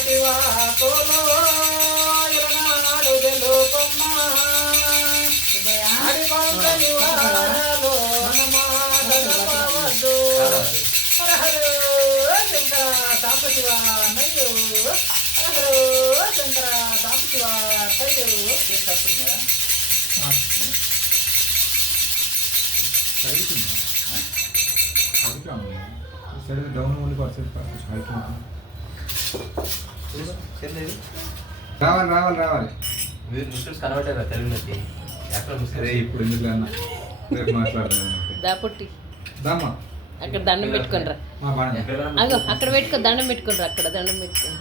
సాంబశివా కోలో ఇలనాడు తెలుపమ్మ ఆడికొండ నివారణలో హనుమాటవద్దు హర హర శంకర సాంబశివ నయ్యో హర హర శంకర సాంబశివ కయ్యో చేస్తుందా సరే డౌన్ ఓన్లీ పర్సెంట్ రావాలి రావాలి రావాలి. మీరు ముస్లిమ్స్ అయ్యారు తెలుగులోకి? ఎక్కడ ముస్లిమ్స్? ఇప్పుడు ఎందుకు అన్న రేపు మాట్లాడదాం దా పుట్టి. దామా అక్కడ దండం పెట్టుకుని రా. అక్కడ పెట్టుకో దండం పెట్టుకుని రా అక్కడ దండం పెట్టుకుని.